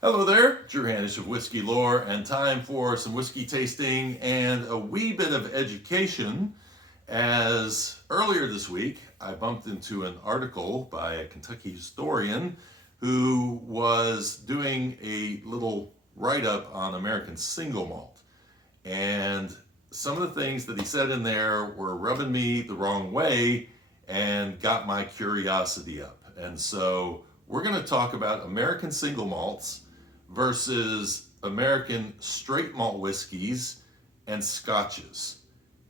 Hello there, Drew Hanish of Whiskey Lore, and time for some whiskey tasting and a wee bit of education. As earlier this week, I bumped into an article by a Kentucky historian who was doing a little write-up on American single malt. And some of the things that he said in there were rubbing me the wrong way and got my curiosity up. And so we're going to talk about American single malts versus American straight malt whiskeys and scotches.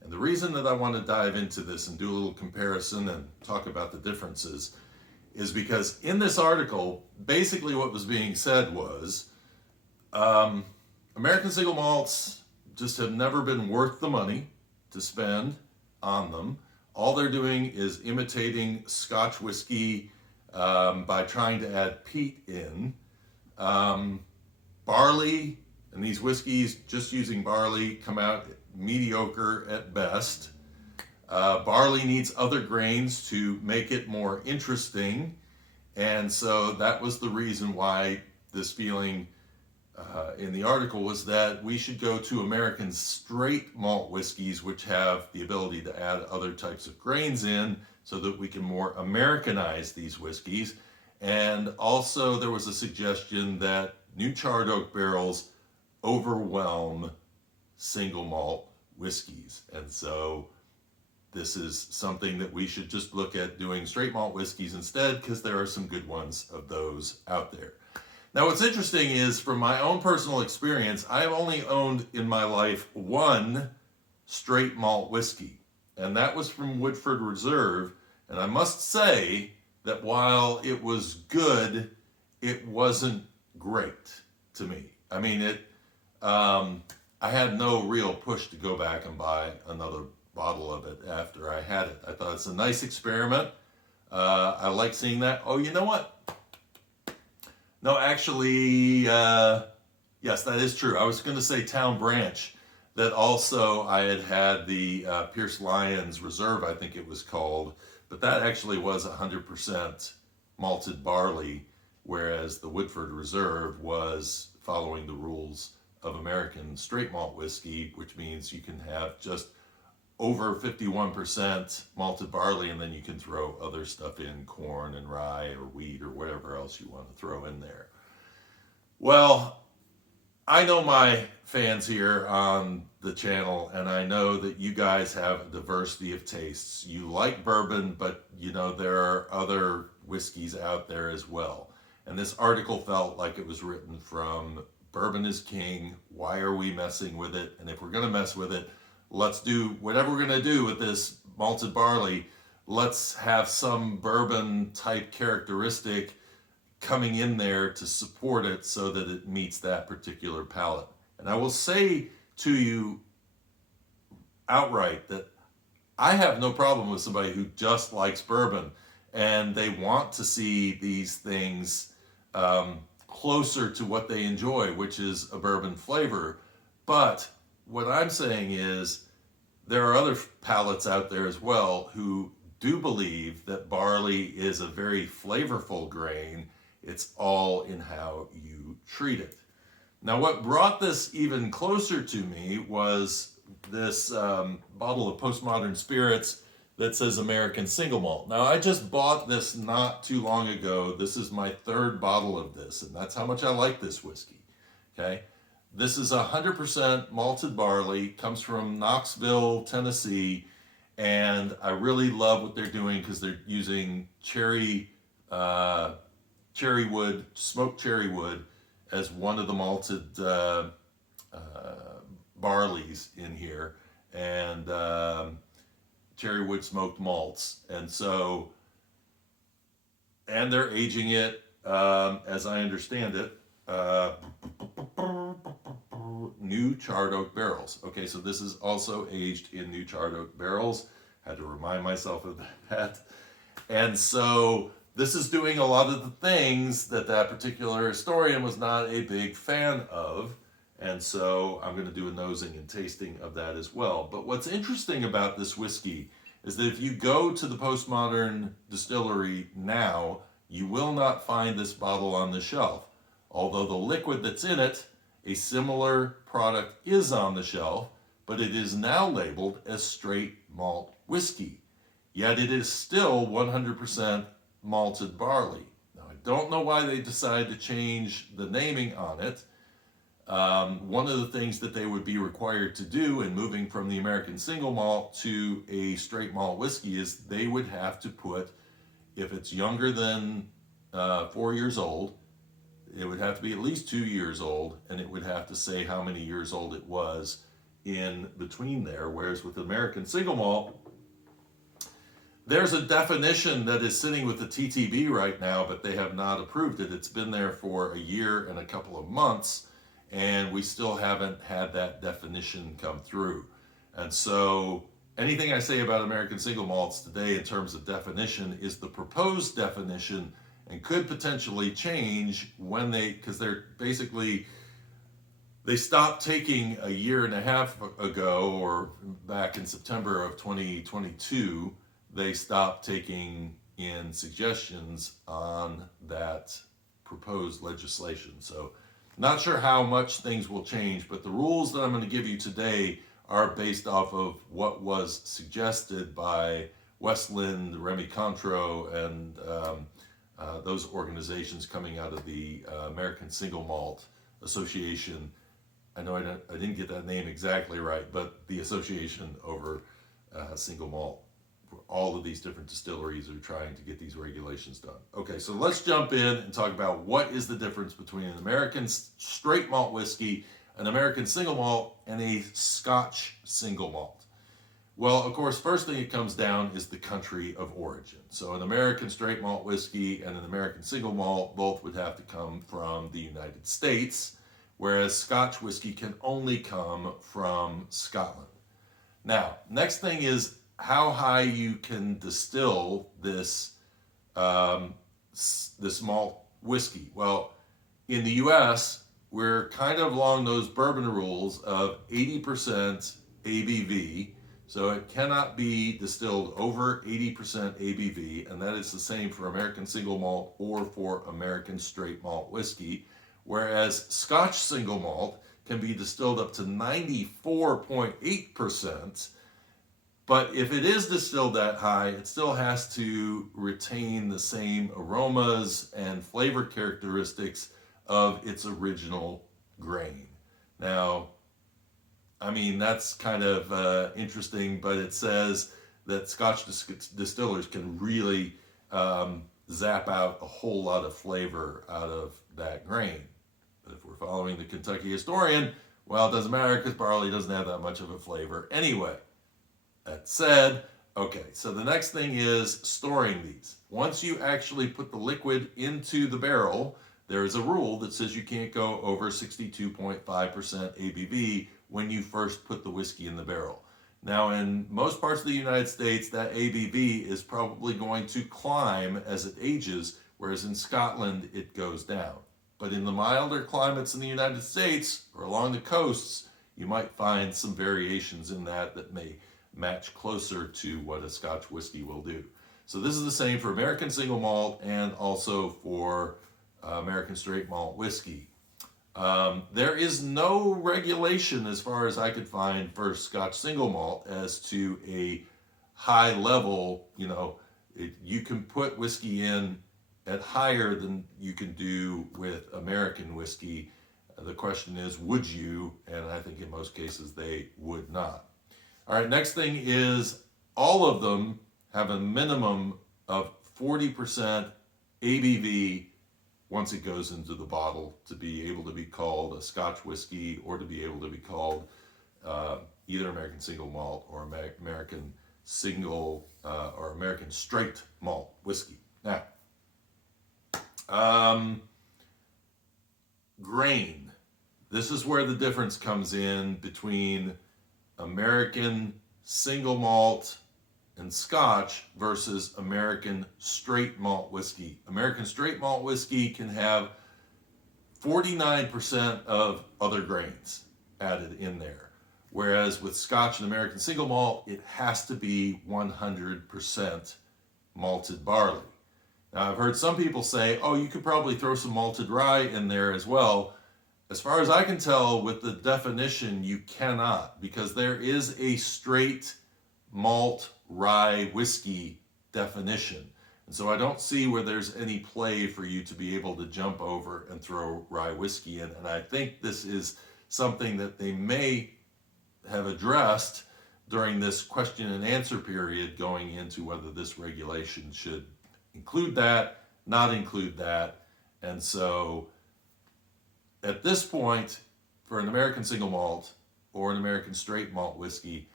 And the reason that I want to dive into this and do a little comparison and talk about the differences is because in this article, basically what was being said was American single malts just have never been worth the money to spend on them. All they're doing is imitating Scotch whiskey by trying to add peat in. Barley, and these whiskeys just using barley come out mediocre at best. Barley needs other grains to make it more interesting, and so that was the reason why this feeling in the article was that we should go to American straight malt whiskeys, which have the ability to add other types of grains in so that we can more Americanize these whiskeys. And also there was a suggestion that new charred oak barrels overwhelm single malt whiskeys. And so this is something that we should just look at doing straight malt whiskeys instead, because there are some good ones of those out there. Now, what's interesting is, from my own personal experience, I've only owned in my life one straight malt whiskey, and that was from Woodford Reserve. And I must say that while it was good, it wasn't great to me. I mean, I had no real push to go back and buy another bottle of it after I had it. I thought it's a nice experiment. I like seeing that. Oh, you know what? No, actually, yes, that is true. I was going to say Town Branch, that also I had the Pierce Lyons Reserve, I think it was called, but that actually was 100% malted barley, whereas the Woodford Reserve was following the rules of American straight malt whiskey, which means you can have just over 51% malted barley, and then you can throw other stuff in, corn and rye or wheat or whatever else you want to throw in there. Well, I know my fans here on the channel, and I know that you guys have a diversity of tastes. You like bourbon, but you know there are other whiskeys out there as well. And this article felt like it was written from bourbon is king, why are we messing with it? And if we're going to mess with it, let's do whatever we're going to do with this malted barley. Let's have some bourbon type characteristic coming in there to support it so that it meets that particular palate. And I will say to you outright that I have no problem with somebody who just likes bourbon and they want to see these things closer to what they enjoy, which is a bourbon flavor. But what I'm saying is there are other palates out there as well who do believe that barley is a very flavorful grain. It's all in how you treat it. Now, what brought this even closer to me was this bottle of PostModern Spirits that says American Single Malt. Now, I just bought this not too long ago. This is my third bottle of this, and that's how much I like this whiskey. Okay, this is 100% malted barley, comes from Knoxville, Tennessee, and I really love what they're doing because they're using cherry wood, smoked cherry wood, as one of the malted barleys in here, and cherry wood smoked malts. And so, and they're aging it, as I understand it, new charred oak barrels. Okay, so this is also aged in new charred oak barrels. Had to remind myself of that. And so this is doing a lot of the things that that particular historian was not a big fan of. And so I'm going to do a nosing and tasting of that as well. But what's interesting about this whiskey is that if you go to the PostModern distillery now, you will not find this bottle on the shelf. Although the liquid that's in it, a similar product, is on the shelf, but it is now labeled as straight malt whiskey. Yet it is still 100% malted barley. Now, I don't know why they decided to change the naming on it. One of the things that they would be required to do in moving from the American single malt to a straight malt whiskey is they would have to put, if it's younger than 4 years old, it would have to be at least 2 years old, and it would have to say how many years old it was in between there. Whereas with American single malt, there's a definition that is sitting with the TTB right now, but they have not approved it. It's been there for a year and a couple of months, and we still haven't had that definition come through. And so anything I say about American single malts today in terms of definition is the proposed definition, and could potentially change when because they're basically, they stopped taking a year and a half ago, or back in September of 2022, they stopped taking in suggestions on that proposed legislation. So not sure how much things will change, but the rules that I'm going to give you today are based off of what was suggested by Westland, Remy Cointreau, and those organizations coming out of the American Single Malt Association. I know I didn't get that name exactly right, but the association over single malt. All of these different distilleries are trying to get these regulations done. Okay, so let's jump in and talk about what is the difference between an American straight malt whiskey, an American single malt, and a Scotch single malt. Well, of course, first thing it comes down is the country of origin. So an American straight malt whiskey and an American single malt both would have to come from the United States, whereas Scotch whiskey can only come from Scotland. Now, next thing is how high you can distill this this malt whiskey. Well, in the U.S., we're kind of along those bourbon rules of 80% ABV, so it cannot be distilled over 80% ABV, and that is the same for American single malt or for American straight malt whiskey, whereas Scotch single malt can be distilled up to 94.8%. But if it is distilled that high, it still has to retain the same aromas and flavor characteristics of its original grain. Now, I mean, that's kind of interesting, but it says that Scotch distillers can really zap out a whole lot of flavor out of that grain. But if we're following the Kentucky historian, well, it doesn't matter because barley doesn't have that much of a flavor anyway. That said, okay, so the next thing is storing these. Once you actually put the liquid into the barrel, there is a rule that says you can't go over 62.5% ABV when you first put the whiskey in the barrel. Now, in most parts of the United States, that ABV is probably going to climb as it ages, whereas in Scotland, it goes down. But in the milder climates in the United States, or along the coasts, you might find some variations in that may match closer to what a Scotch whiskey will do. So this is the same for American single malt and also for American straight malt whiskey. There is no regulation, as far as I could find, for Scotch single malt as to a high level. You can put whiskey in at higher than you can do with American whiskey. The question is, would you? And I think in most cases they would not. All right, next thing is all of them have a minimum of 40% ABV once it goes into the bottle to be able to be called a Scotch whiskey or to be able to be called either American single malt or American single or American straight malt whiskey. Now, grain. This is where the difference comes in between American single malt and Scotch versus American straight malt whiskey. American straight malt whiskey can have 49% of other grains added in there, whereas with Scotch and American single malt, it has to be 100% malted barley. Now, I've heard some people say, oh, you could probably throw some malted rye in there as well. As far as I can tell, with the definition, you cannot, because there is a straight malt rye whiskey definition. And so I don't see where there's any play for you to be able to jump over and throw rye whiskey in. And I think this is something that they may have addressed during this question and answer period going into whether this regulation should include that, not include that. And so at this point, for an American single malt or an American straight malt whiskey,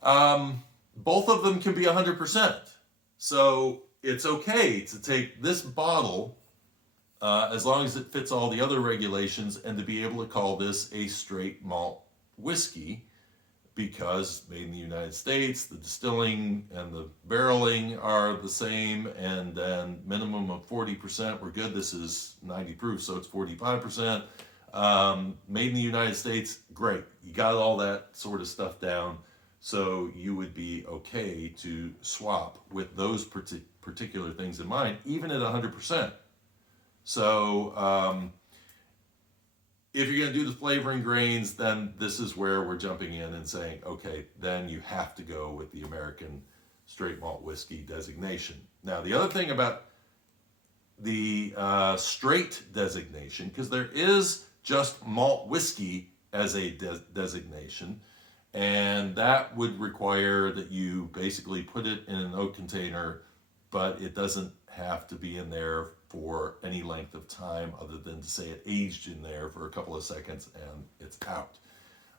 both of them can be 100%. So it's okay to take this bottle, as long as it fits all the other regulations, and to be able to call this a straight malt whiskey, because made in the United States, the distilling and the barreling are the same, and then minimum of 40%. We're good. This is 90 proof, so it's 45%. Made in the United States, great. You got all that sort of stuff down. So you would be okay to swap with those particular things in mind, even at 100%. So if you're going to do the flavoring grains, then this is where we're jumping in and saying, okay, then you have to go with the American straight malt whiskey designation. Now, the other thing about the straight designation, because there is just malt whiskey as a designation, and that would require that you basically put it in an oak container, but it doesn't have to be in there for any length of time other than to say it aged in there for a couple of seconds and it's out.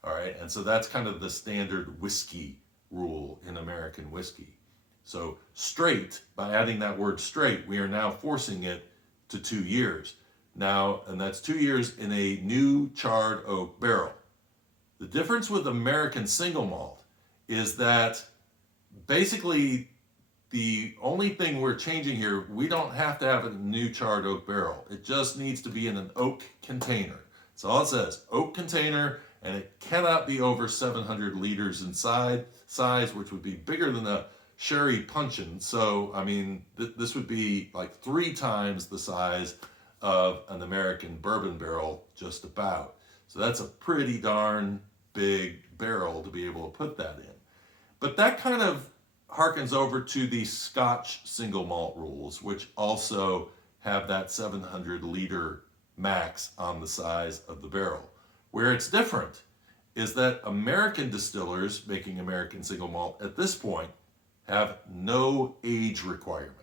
All right, and so that's kind of the standard whiskey rule in American whiskey. So straight, by adding that word straight, we are now forcing it to 2 years. Now, and that's 2 years in a new charred oak barrel. The difference with American single malt is that basically the only thing we're changing here, we don't have to have a new charred oak barrel. It just needs to be in an oak container. That's all it says, oak container, and it cannot be over 700 liters in size, which would be bigger than a sherry puncheon. So, I mean, this would be like 3 times the size of an American bourbon barrel, just about. So that's a pretty darn big barrel to be able to put that in. But that kind of harkens over to the Scotch single malt rules, which also have that 700 liter max on the size of the barrel. Where it's different is that American distillers making American single malt at this point have no age requirement.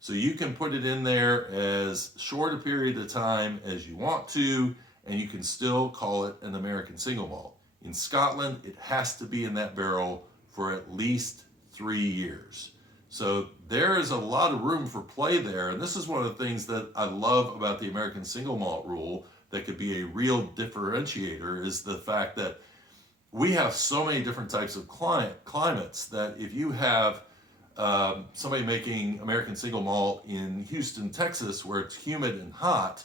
So you can put it in there as short a period of time as you want to, and you can still call it an American single malt. In Scotland, it has to be in that barrel for at least 3 years. So there is a lot of room for play there. And this is one of the things that I love about the American single malt rule that could be a real differentiator, is the fact that we have so many different types of climates that if you have somebody making American single malt in Houston, Texas, where it's humid and hot,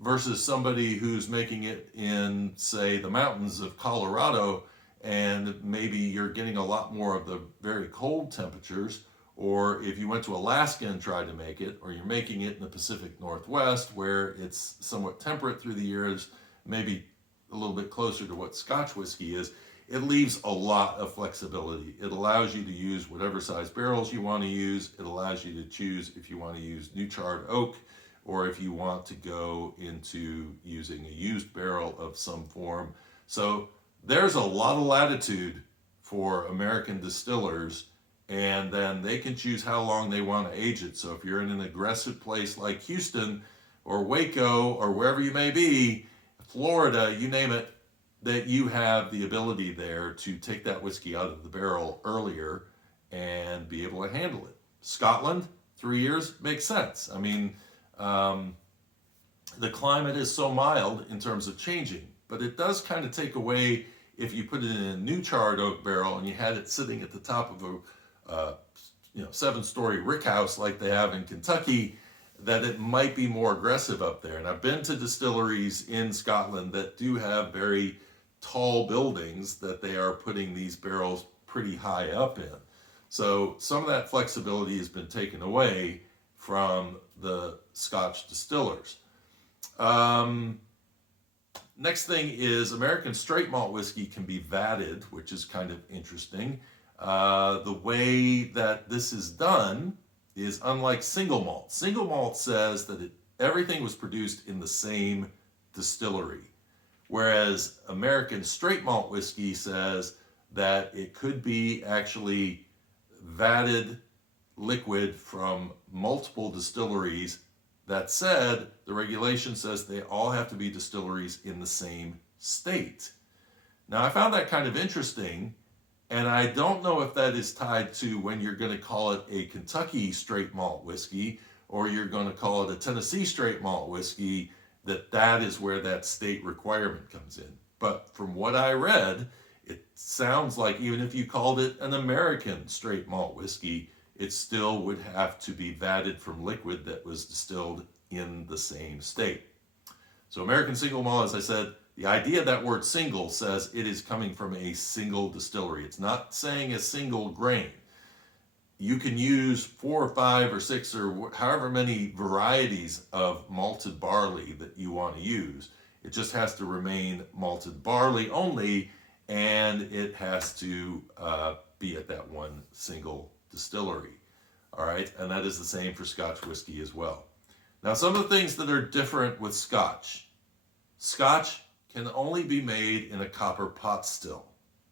versus somebody who's making it in, say, the mountains of Colorado, and maybe you're getting a lot more of the very cold temperatures, or if you went to Alaska and tried to make it, or you're making it in the Pacific Northwest where it's somewhat temperate through the years, maybe a little bit closer to what Scotch whiskey is, it leaves a lot of flexibility. It allows you to use whatever size barrels you want to use. It allows you to choose if you want to use new charred oak, or if you want to go into using a used barrel of some form. So there's a lot of latitude for American distillers, and then they can choose how long they want to age it. So if you're in an aggressive place like Houston or Waco or wherever you may be, Florida, you name it, that you have the ability there to take that whiskey out of the barrel earlier and be able to handle it. Scotland, 3 years, makes sense. I mean, the climate is so mild in terms of changing, but it does kind of take away if you put it in a new charred oak barrel and you had it sitting at the top of a 7-story rick house like they have in Kentucky, that it might be more aggressive up there. And I've been to distilleries in Scotland that do have very tall buildings that they are putting these barrels pretty high up in. So some of that flexibility has been taken away from the Scotch distillers. Next thing is American straight malt whiskey can be vatted, which is kind of interesting. The way that this is done is unlike single malt. Single malt says that everything was produced in the same distillery, whereas American straight malt whiskey says that it could be actually vatted liquid from multiple distilleries. That said, the regulation says they all have to be distilleries in the same state. Now, I found that kind of interesting, and I don't know if that is tied to when you're going to call it a Kentucky straight malt whiskey or you're going to call it a Tennessee straight malt whiskey, that is where that state requirement comes in. But from what I read, it sounds like even if you called it an American straight malt whiskey, it still would have to be vatted from liquid that was distilled in the same state. So American single malt, as I said, the idea of that word single says it is coming from a single distillery. It's not saying a single grain. You can use 4 or 5 or 6 or however many varieties of malted barley that you want to use. It just has to remain malted barley only, and it has to be at that one single distillery. All right, and that is the same for Scotch whiskey as well. Now, some of the things that are different with Scotch. Scotch can only be made in a copper pot still.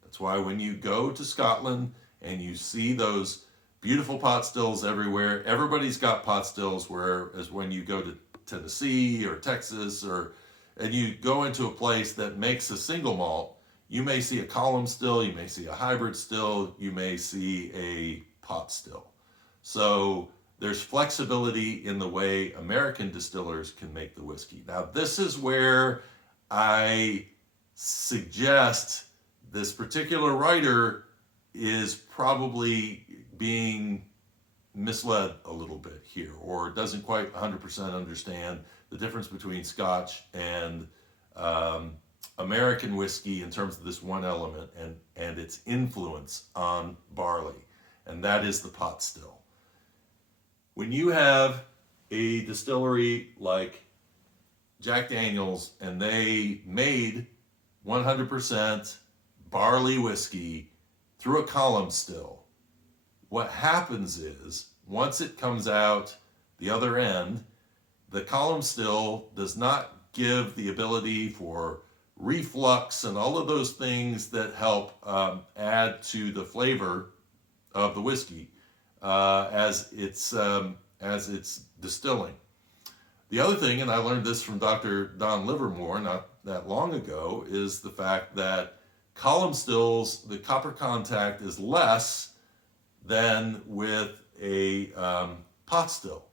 That's why when you go to Scotland and you see those beautiful pot stills everywhere, everybody's got pot stills, whereas when you go to Tennessee or Texas and you go into a place that makes a single malt, you may see a column still, you may see a hybrid still, you may see a pot still. So there's flexibility in the way American distillers can make the whiskey. Now, this is where I suggest this particular writer is probably being misled a little bit here, or doesn't quite 100% understand the difference between Scotch and American whiskey in terms of this one element and its influence on barley, and that is the pot still. When you have a distillery like Jack Daniel's and they made 100% barley whiskey through a column still, what happens is once it comes out the other end, the column still does not give the ability for reflux and all of those things that help add to the flavor of the whiskey as it's distilling. The other thing, and I learned this from Dr. Don Livermore not that long ago, is the fact that column stills, the copper contact is less than with a pot still.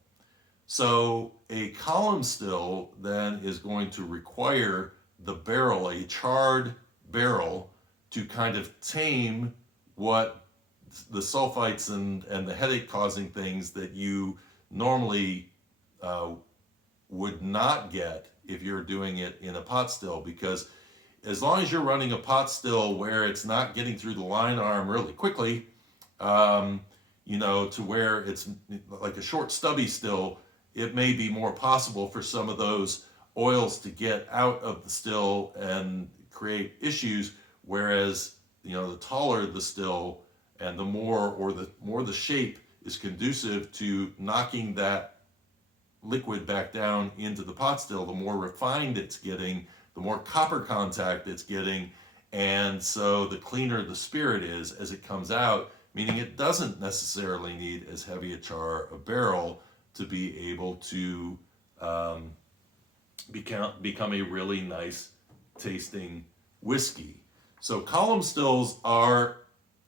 So a column still then is going to require the barrel, a charred barrel, to kind of tame what the sulfites and the headache causing things that you normally would not get if you're doing it in a pot still, because as long as you're running a pot still where it's not getting through the line arm really quickly, to where it's like a short stubby still, it may be more possible for some of those oils to get out of the still and create issues, whereas the taller the still and the more the shape is conducive to knocking that liquid back down into the pot still, the more refined it's getting, the more copper contact it's getting, and so the cleaner the spirit is as it comes out, meaning it doesn't necessarily need as heavy a char a barrel to be able to become a really nice tasting whiskey. So column stills are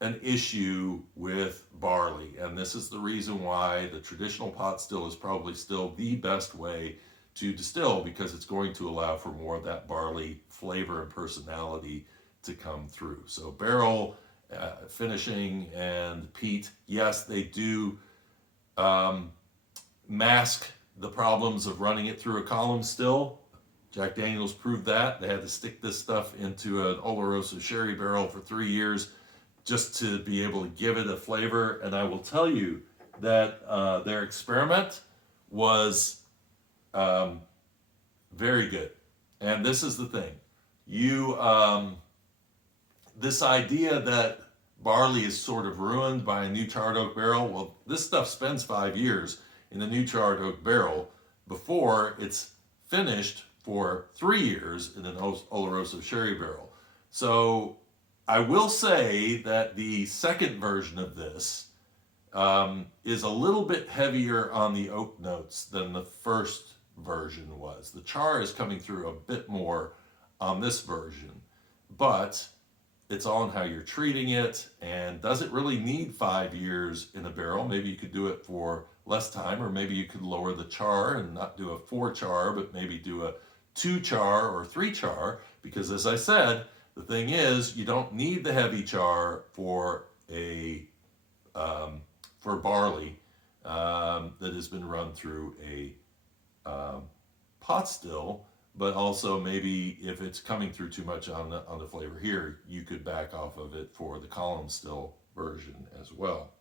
an issue with barley, and this is the reason why the traditional pot still is probably still the best way to distill, because it's going to allow for more of that barley flavor and personality to come through. So barrel finishing and peat, yes, they do mask the problems of running it through a column still. Jack Daniel's proved that. They had to stick this stuff into an Oloroso sherry barrel for 3 years just to be able to give it a flavor. And I will tell you that their experiment was very good. And this is the thing. You, this idea that barley is sort of ruined by a new charred oak barrel, well, this stuff spends 5 years in a new charred oak barrel before it's finished for 3 years in an Oloroso sherry barrel. So I will say that the second version of this is a little bit heavier on the oak notes than the first version was. The char is coming through a bit more on this version, but it's all in how you're treating it. And does it really need 5 years in a barrel? Maybe you could do it for less time, or maybe you could lower the char and not do a 4 char, but maybe do a 2 char or 3 char, because as I said, the thing is, you don't need the heavy char for a for barley that has been run through a pot still, but also maybe if it's coming through too much on the flavor here, you could back off of it for the column still version as well.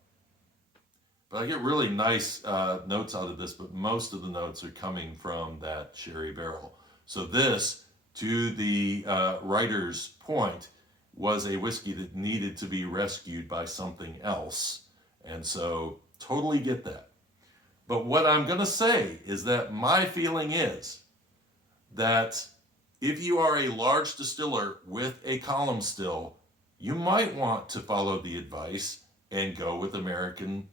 But I get really nice notes out of this, but most of the notes are coming from that sherry barrel. So this, to the writer's point, was a whiskey that needed to be rescued by something else. And so totally get that. But what I'm going to say is that my feeling is that if you are a large distiller with a column still, you might want to follow the advice and go with American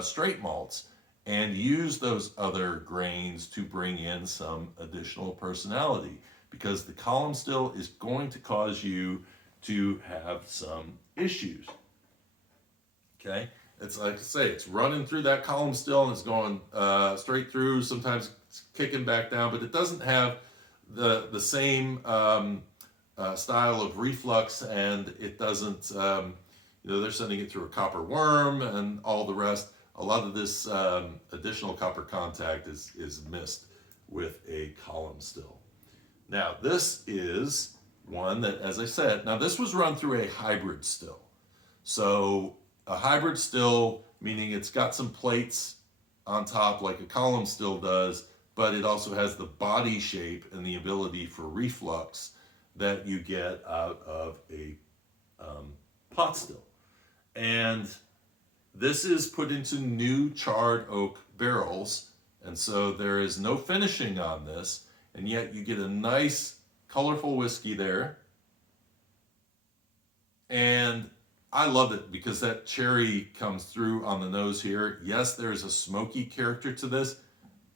straight malts and use those other grains to bring in some additional personality, because the column still is going to cause you to have some issues. Okay? It's like I say, it's running through that column still and it's going straight through, sometimes it's kicking back down, but it doesn't have the same style of reflux, and it doesn't, they're sending it through a copper worm and all the rest. A lot of this additional copper contact is missed with a column still. Now, this is one that, as I said, now this was run through a hybrid still. So a hybrid still, meaning it's got some plates on top like a column still does, but it also has the body shape and the ability for reflux that you get out of a pot still. And this is put into new charred oak barrels, and so there is no finishing on this, and yet you get a nice colorful whiskey there. And I love it because that cherry comes through on the nose here. Yes, there's a smoky character to this,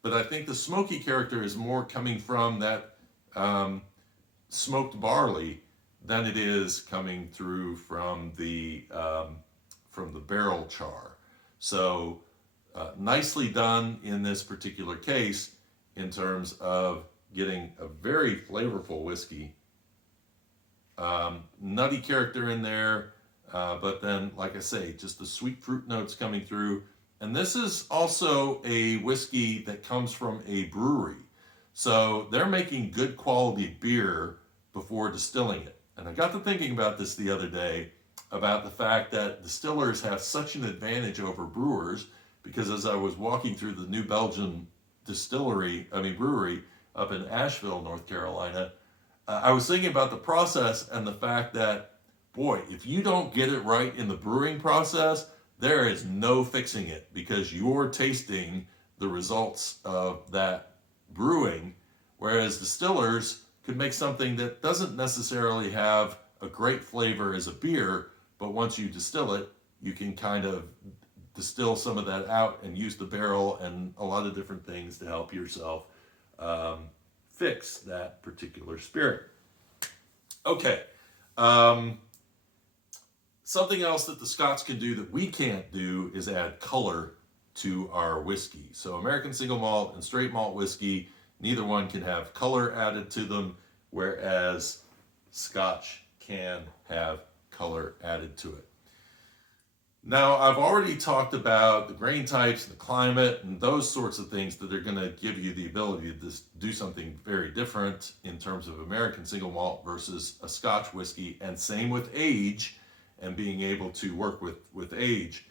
but I think the smoky character is more coming from that smoked barley than it is coming through from the barrel char. So nicely done in this particular case in terms of getting a very flavorful whiskey. Nutty character in there, but then, like I say, just the sweet fruit notes coming through. And this is also a whiskey that comes from a brewery. So they're making good quality beer before distilling it. And I got to thinking about this the other day, about the fact that distillers have such an advantage over brewers, because as I was walking through the New Belgium brewery up in Asheville, North Carolina, I was thinking about the process and the fact that, boy, if you don't get it right in the brewing process, there is no fixing it, because you're tasting the results of that brewing, whereas distillers could make something that doesn't necessarily have a great flavor as a beer, but once you distill it, you can kind of distill some of that out and use the barrel and a lot of different things to help yourself fix that particular spirit. Okay. Something else that the Scots can do that we can't do is add color to our whiskey. So American single malt and straight malt whiskey, neither one can have color added to them, whereas Scotch can have color added to it. Now, I've already talked about the grain types, the climate, and those sorts of things that are going to give you the ability to do something very different in terms of American single malt versus a Scotch whiskey, and same with age and being able to work with age.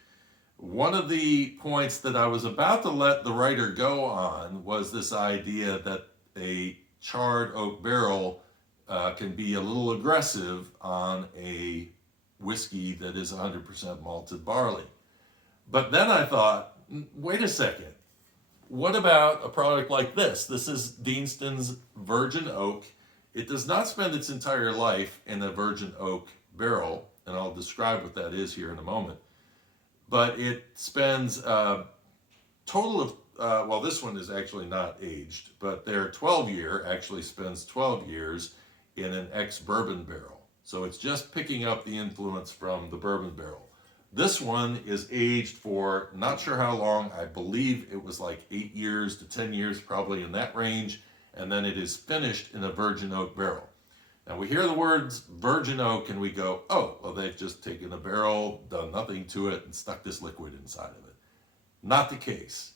One of the points that I was about to let the writer go on was this idea that a charred oak barrel can be a little aggressive on a whiskey that is 100% malted barley. But then I thought, wait a second. What about a product like this? This is Deanston's virgin oak. It does not spend its entire life in a virgin oak barrel, and I'll describe what that is here in a moment. But it spends a total of, well, this one is actually not aged, but their 12-year actually spends 12 years in an ex-bourbon barrel. So it's just picking up the influence from the bourbon barrel. This one is aged for not sure how long. I believe it was like 8 years to 10 years, probably in that range. And then it is finished in a virgin oak barrel. Now we hear the words virgin oak and we go, oh, well, they've just taken a barrel, done nothing to it, and stuck this liquid inside of it. Not the case.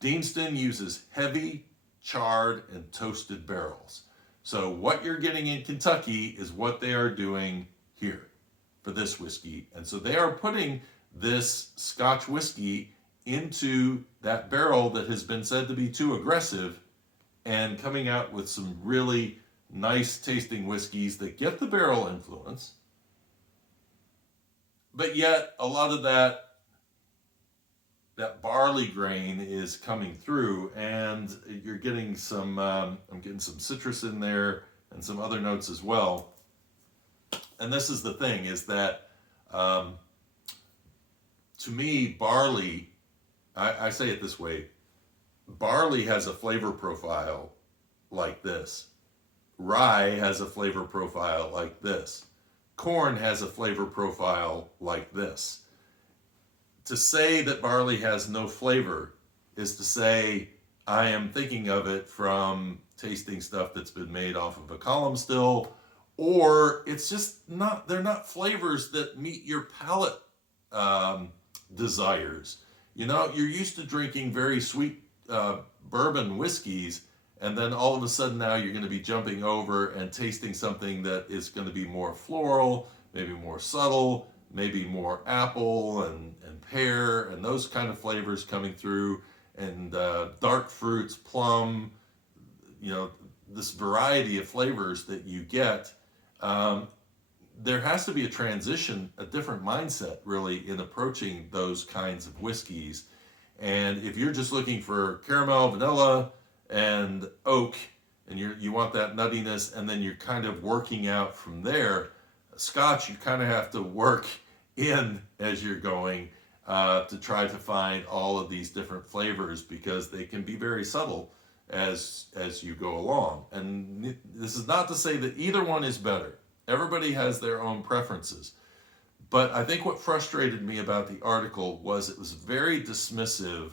Deanston uses heavy, charred, and toasted barrels. So what you're getting in Kentucky is what they are doing here for this whiskey. And so they are putting this Scotch whiskey into that barrel that has been said to be too aggressive and coming out with some really nice tasting whiskeys that get the barrel influence, but yet a lot of that barley grain is coming through, and you're getting some, I'm getting some citrus in there and some other notes as well. And this is the thing, is that to me, barley, I say it this way, barley has a flavor profile like this. Rye has a flavor profile like this. Corn has a flavor profile like this. To say that barley has no flavor is to say I am thinking of it from tasting stuff that's been made off of a column still, or it's just not, they're not flavors that meet your palate desires. You know, you're used to drinking very sweet bourbon whiskeys, and then all of a sudden now you're going to be jumping over and tasting something that is going to be more floral, maybe more subtle, maybe more apple and pear and those kind of flavors coming through, and dark fruits, plum, you know, this variety of flavors that you get. There has to be a transition, a different mindset really in approaching those kinds of whiskeys. And if you're just looking for caramel, vanilla, and oak, and you want that nuttiness, and then you're kind of working out from there, Scotch, you kind of have to work in as you're going to try to find all of these different flavors, because they can be very subtle as you go along. And this is not to say that either one is better. Everybody has their own preferences. But I think what frustrated me about the article was it was very dismissive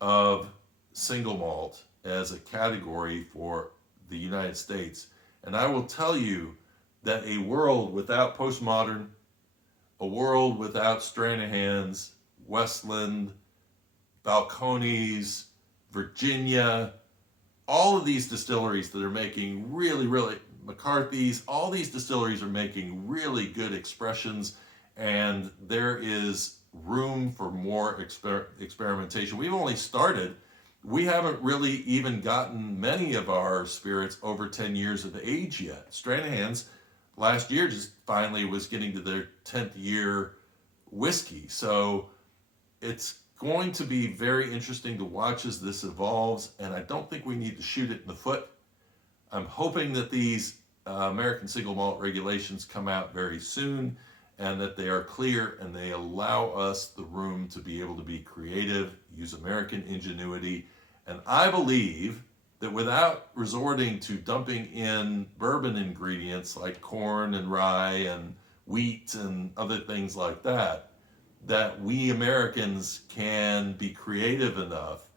of single malt as a category for the United States. And I will tell you that a world without PostModern, a world without Stranahan's, Westland, Balcones, Virginia, all of these distilleries that are making really, McCarthy's, all these distilleries are making really good expressions, and there is room for more experimentation. We've only started. We haven't really even gotten many of our spirits over 10 years of age yet. Stranahan's last year just finally was getting to their 10th year whiskey. So it's going to be very interesting to watch as this evolves, and I don't think we need to shoot it in the foot. I'm hoping that these American single malt regulations come out very soon, and that they are clear and they allow us the room to be able to be creative, use American ingenuity. And I believe that without resorting to dumping in bourbon ingredients like corn and rye and wheat and other things like that, that we Americans can be creative enough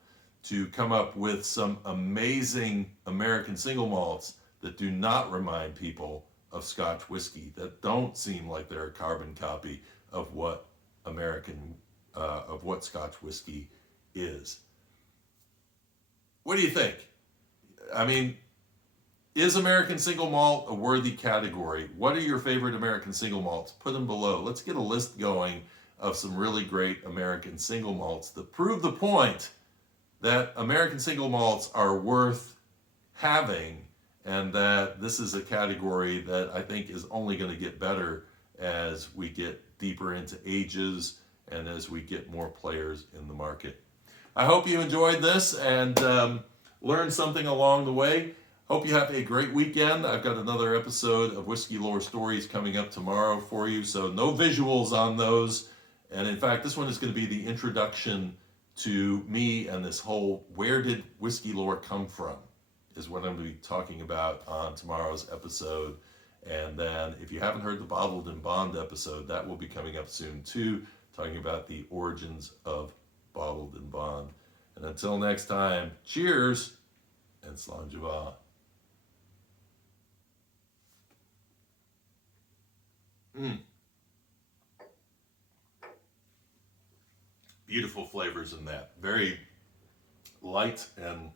to come up with some amazing American single malts that do not remind people of Scotch whiskey, that don't seem like they're a carbon copy of what Scotch whiskey is. What do you think? I mean, is American single malt a worthy category? What are your favorite American single malts? Put them below. Let's get a list going of some really great American single malts that prove the point that American single malts are worth having, and that this is a category that I think is only going to get better as we get deeper into ages and as we get more players in the market. I hope you enjoyed this and learned something along the way. Hope you have a great weekend. I've got another episode of Whiskey Lore Stories coming up tomorrow for you, so no visuals on those. And in fact, this one is going to be the introduction to me and this whole where did whiskey lore come from is what I'm going to be talking about on tomorrow's episode. And then if you haven't heard the Bottled and Bond episode, that will be coming up soon too, talking about the origins of Bottled and Bond. And until next time, cheers and Slainte. Beautiful flavors in that. Very light and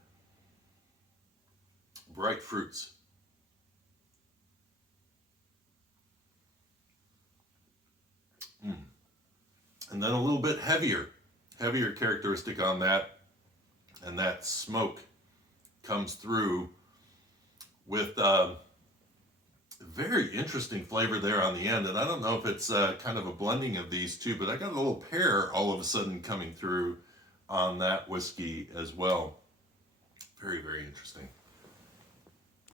bright fruits. And then a little bit heavier characteristic on that, and that smoke comes through with very interesting flavor there on the end. And I don't know if it's kind of a blending of these two, but I got a little pear all of a sudden coming through on that whiskey as well. Very, very interesting.